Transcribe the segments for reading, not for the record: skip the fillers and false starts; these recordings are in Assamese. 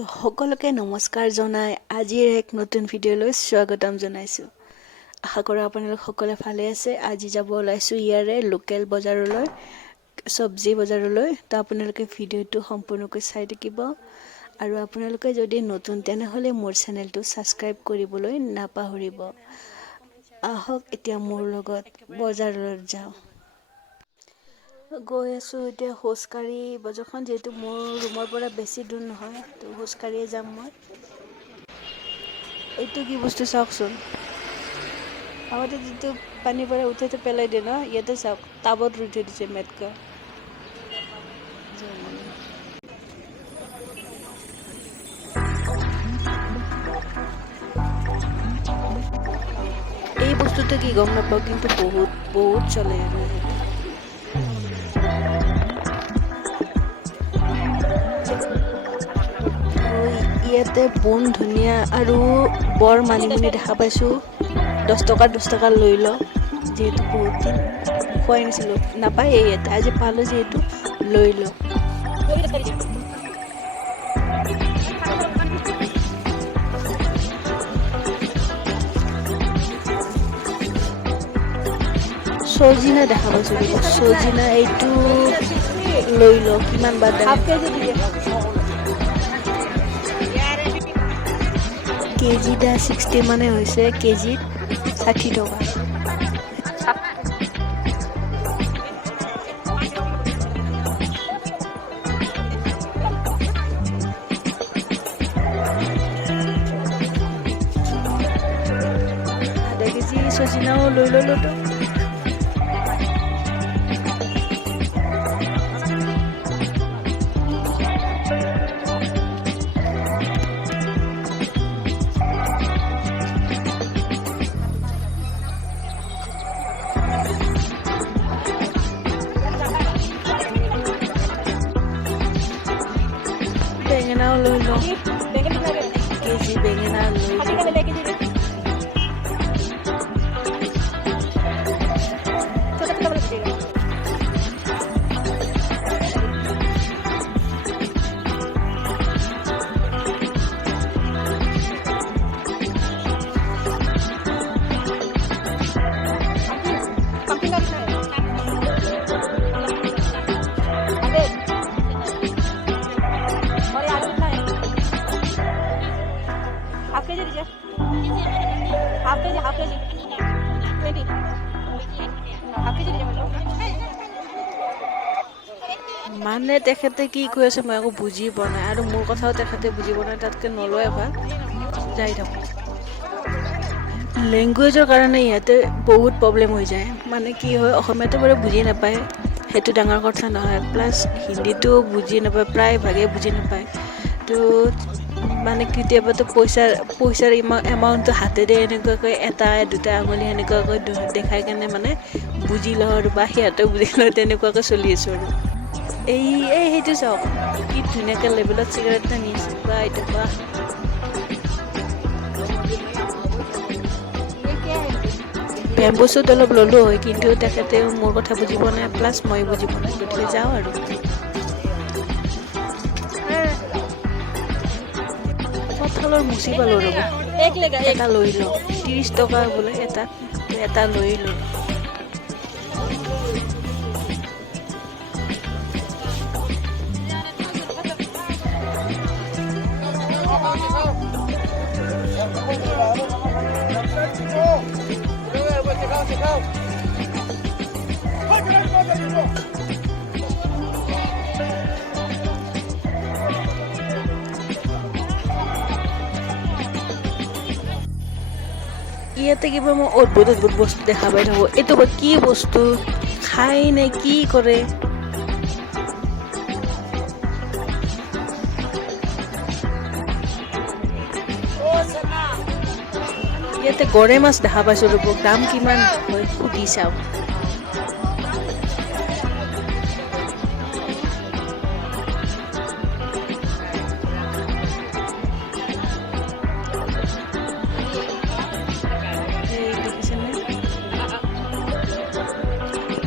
তো সকলোকে নমস্কাৰ জনাই আজিৰ এক নতুন ভিডিঅ'লৈ স্বাগতম জনাইছোঁ। আশা কৰোঁ আপোনালোক সকলোৱে ভালে আছে। আজি যাব ওলাইছোঁ ইয়াৰে লোকেল বজাৰলৈ, চব্জি বজাৰলৈ। তো আপোনালোকে ভিডিঅ'টো সম্পূৰ্ণকৈ চাই থাকিব আৰু আপোনালোকে যদি নতুন তেনেহ'লে মোৰ চেনেলটো ছাবস্ক্ৰাইব কৰিবলৈ নাপাহৰিব। আহক এতিয়া মোৰ লগত বজাৰলৈ যাওঁ। গৈ আছোঁ এতিয়া খোজকাঢ়ি। বজাৰখন যিহেতু মোৰ ৰুমৰ পৰা বেছি দূৰ নহয়, তো খোজকাঢ়িয়ে যাম মই। এইটো কি বস্তু চাওকচোন, আগতে যিটো পানীৰ পৰা উঠাইতো পেলাই দিয়ে ন, ইয়াতে চাওক টাবত ৰুই থৈ দিছে মেটকা। এই বস্তুটো কি গম নাপাওঁ, কিন্তু বহুত চলে আৰু ইয়াতে বন ধনিয়া আৰু বৰ মানিমুনি দেখা পাইছোঁ। 10 টকা লৈ লওঁ, যিহেতু বহুত দিন খোৱাই নাছিলোঁ, নাপায় ইয়াতে, আজি পালোঁ যিহেতু লৈ লওঁ। চজিনা দেখা পাইছোঁ, চজিনা এইটো লৈ লওঁ। কিমান বা দাম? কেজিটা 60 মানে হৈছে, কেজিত 60 টকা। আধা কেজি চজিনাও লৈ ল'লোঁ তো। বেঙেনাও লৈ লওঁ, কেজি বেঙেনা লৈ লওঁ। মানে তেখেতে কি কৈ আছে মই একো বুজি পোৱা নাই, আৰু মোৰ কথাও তেখেতে বুজি পোৱা নাই। তাতকৈ নলয় ভাল, যাই থাকোঁ। লেংগুৱেজৰ কাৰণে ইয়াতে বহুত প্ৰব্লেম হৈ যায়। মানে কি হয়, অসমীয়াটো বাৰু বুজি নাপায়, সেইটো ডাঙৰ কথা নহয়। প্লাছ হিন্দীটো বুজি নাপায়, প্ৰায় ভাগে বুজি নাপায়। তো মানে কেতিয়াবাতো পইচাৰ এমাউণ্টটো হাতেৰে এনেকুৱাকৈ এটা দুটা আঙুলি এনেকুৱাকৈ দেখাই কেনে মানে বুজি লওঁ, আৰু বা সিহঁতেও বুজি লওঁ, তেনেকুৱাকৈ চলি আছোঁ আৰু। সেইটো চাওক, কি ধুনীয়াকৈ লেবেলত চিগাৰেট এটা নিছে বা এইটো বা। বেম্বু শ্বুট অলপ ল'লোঁ হয়, কিন্তু তেখেতেও মোৰ কথা বুজি পোৱা নাই, প্লাছ মই বুজি পোৱা নাই, গতিকে যাওঁ আৰু। কঁঠালৰ মুচি পালোঁ ৰ'ব, এটা লৈ লওঁ। 30 টকা বোলে এটা লৈ লওঁ। ইয়াতে কিবা মই অদ্ভুত বস্তু দেখা পাই থাকোঁ। এইটো বা কি বস্তু, খাই নে কি কৰে? ইয়াতে গৰৈ মাছ দেখা পাইছোঁ ৰ'ব, দাম কিমান হয় সুধি চাওঁ।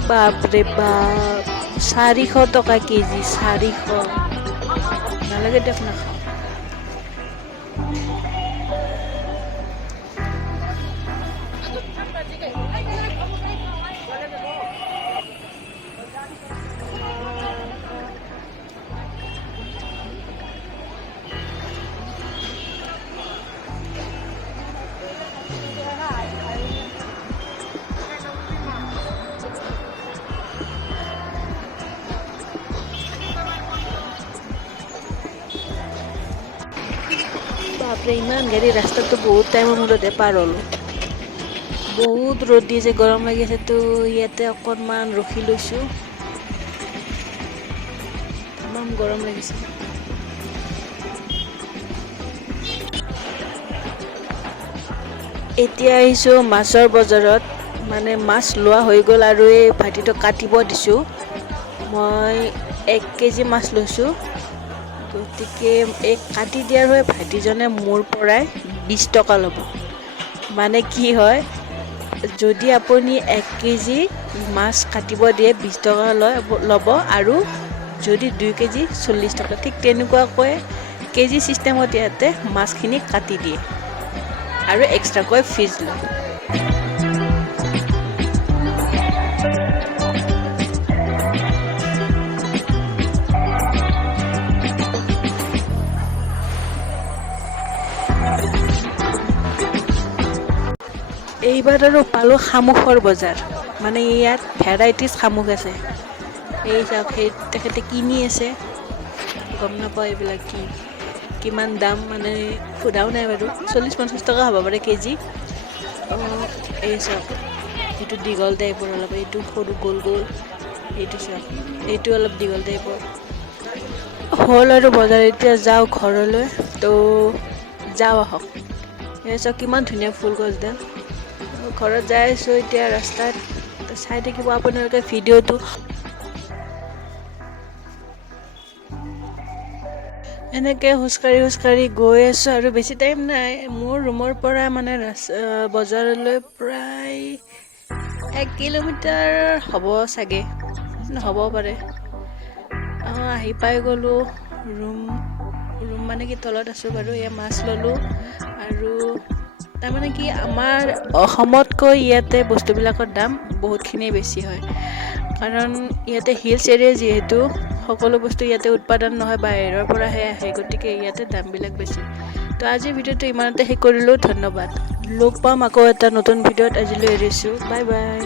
বাপৰে বাপ, 400 টকা কেজি। 400 নালাগে দিয়ক, নাখাওঁ। বাপৰে ইমান গাড়ী ৰাস্তাটো বহুত টাইমৰ মূৰতে পাৰ হ'লোঁ বহুত ৰ'দ দিছে গৰম লাগিছে তো ইয়াতে অকণমান ৰখি লৈছোঁ তামাম গৰম লাগিছে এতিয়া আহিছোঁ মাছৰ বজাৰত মানে মাছ লোৱা হৈ গ'ল আৰু এই ভাইটিটোক কাটিব দিছোঁ মই 1 কেজি মাছ লৈছোঁ গতিকে এই কাটি দিয়াৰ হৈ ভাইটিজনে মোৰ পৰাই 20 টকা ল'ব মানে কি হয় যদি আপুনি 1 কেজি মাছ কাটিব দিয়ে 20 টকা ল'ব আৰু যদি 2 কেজি 40 টকা ঠিক তেনেকুৱাকৈ কেজি চিষ্টেমত ইয়াতে মাছখিনি কাটি দিয়ে আৰু এক্সট্ৰাকৈ ফিজ লয় এইবাৰ আৰু পালোঁ শামুকৰ বজাৰ মানে ইয়াত ভেৰাইটিজ শামুক আছে এই চাওক সেই তেখেতে কিনি আছে গম নাপাওঁ এইবিলাক কিমান দাম মানে সোধাও নাই বাৰু 40-50 টকা হ'ব পাৰে কেজি এই চাওক এইটো দীঘল টাইপৰ অলপ এইটো সৰু গোল গোল এইটো চাওক এইটো অলপ দীঘল টাইপৰ হ'ল আৰু বজাৰ এতিয়া যাওঁ ঘৰলৈ তো যাওঁ আহক এই চাওক কিমান ধুনীয়া ফুল গছডাল ঘৰত যাই আছোঁ এতিয়া ৰাস্তাত চাই থাকিব আপোনালোকে ভিডিঅ'টো এনেকৈ খোজকাঢ়ি গৈ আছোঁ আৰু বেছি টাইম নাই মোৰ ৰুমৰ পৰা মানে বজাৰলৈ প্ৰায় 1 কিলোমিটাৰ হ'ব চাগে হ'ব পাৰে আহি পাই গ'লোঁ ৰুম মানে কি তলত আছোঁ বাৰু এয়া মাছ ল'লোঁ আৰু তাৰমানে কি আমাৰ অসমতকৈ ইয়াতে বস্তুবিলাকৰ দাম বহুতখিনি বেছি হয় কাৰণ ইয়াতে হিলছ এৰিয়া যিহেতু সকলো বস্তু ইয়াতে উৎপাদন নহয় বাহিৰৰ পৰাহে আহে গতিকে ইয়াতে দামবিলাক বেছি তো আজিৰ ভিডিঅ'টো ইমানতে শেষ কৰিলোঁ ধন্যবাদ লগ পাম আকৌ এটা নতুন ভিডিঅ'ত আজিলৈ এৰিছোঁ বাই বাই